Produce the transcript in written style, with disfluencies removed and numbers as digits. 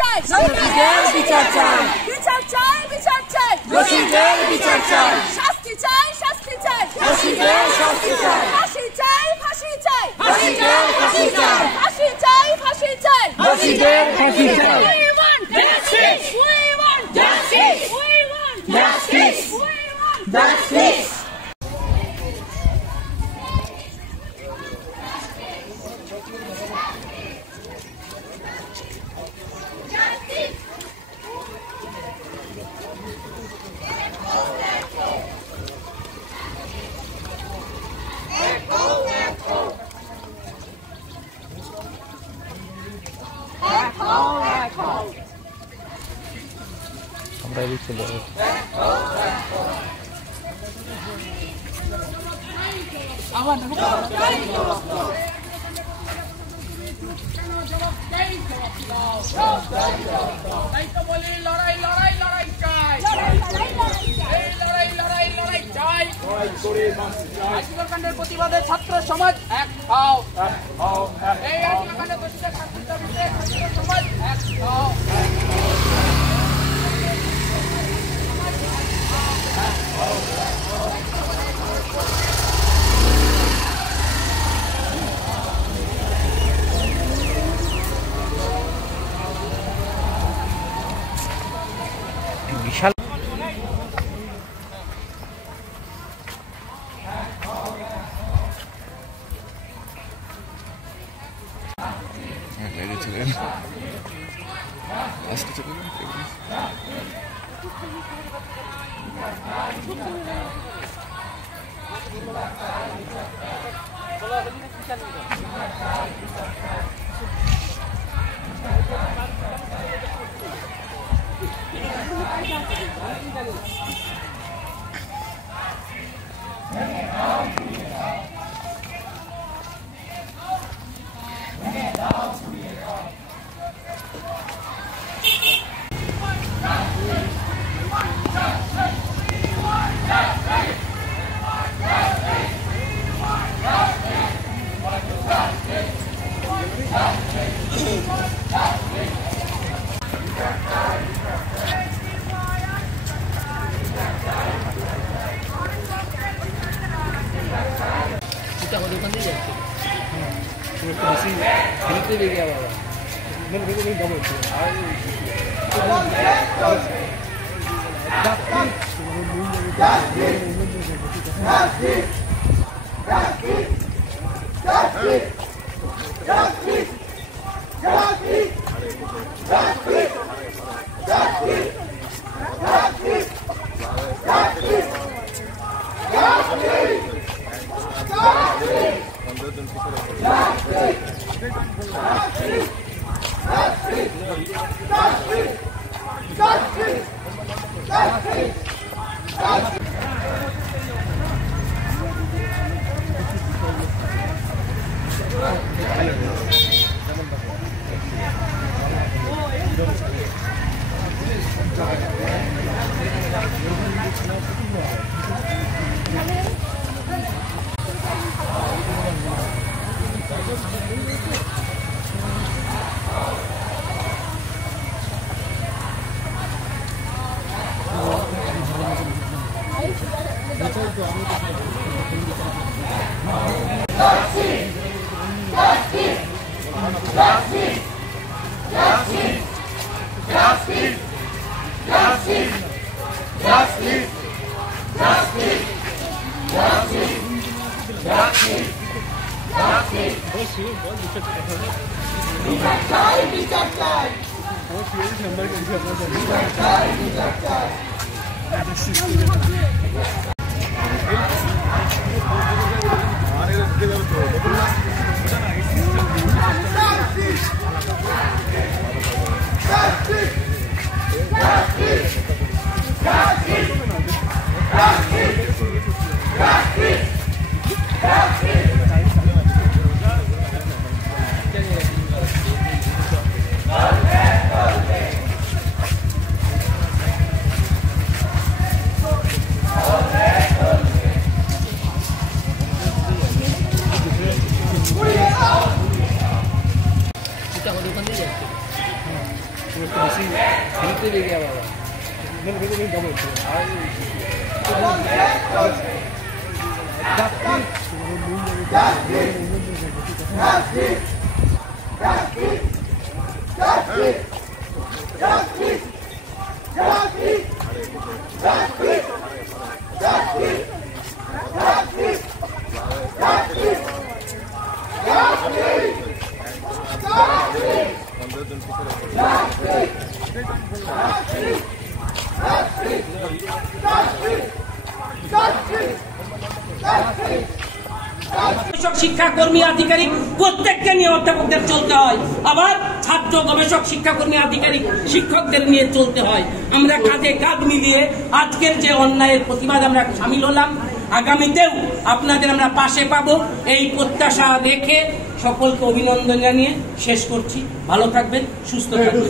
চাই দোষীদের বিচার চাই বিচার চাই বিচার চাই দোষীদের বিচার চাই শাস্তি চাই শাস্তি চাই দোষীদের শাস্তি চাই ফাঁসি চাই ফাঁসি চাই দোষীদের ফাঁসি চাই ফাঁসি চাই ফাঁসি চাই দোষীদের ফাঁসি চাই We want justice. We want justice. We want Justice. We want Justice. আমরা এই চলে প্রতিবাদে ছাত্র সমাজ এক হও এই আন্দোলনের দোষীদের শাস্তির দাবিতে ছাত্র সমাজ এক হও বিশাল শিক্ষাকর্মী আধিকারিক প্রত্যেককে নিয়ে অধ্যাপকদের চলতে হয়, আবার ছাত্র গবেষক শিক্ষাকর্মী আধিকারিক শিক্ষকদের নিয়ে চলতে হয়। আমরা কাঁধে কাঁধ মিলিয়ে আজকের যে অন্যায়ের প্রতিবাদ আমরা সামিল হলাম, আগামীতেও আপনাদের আমরা পাশে পাবো এই প্রত্যাশা রেখে সকলকে অভিনন্দন জানিয়ে শেষ করছি। ভালো থাকবেন, সুস্থ থাকবেন।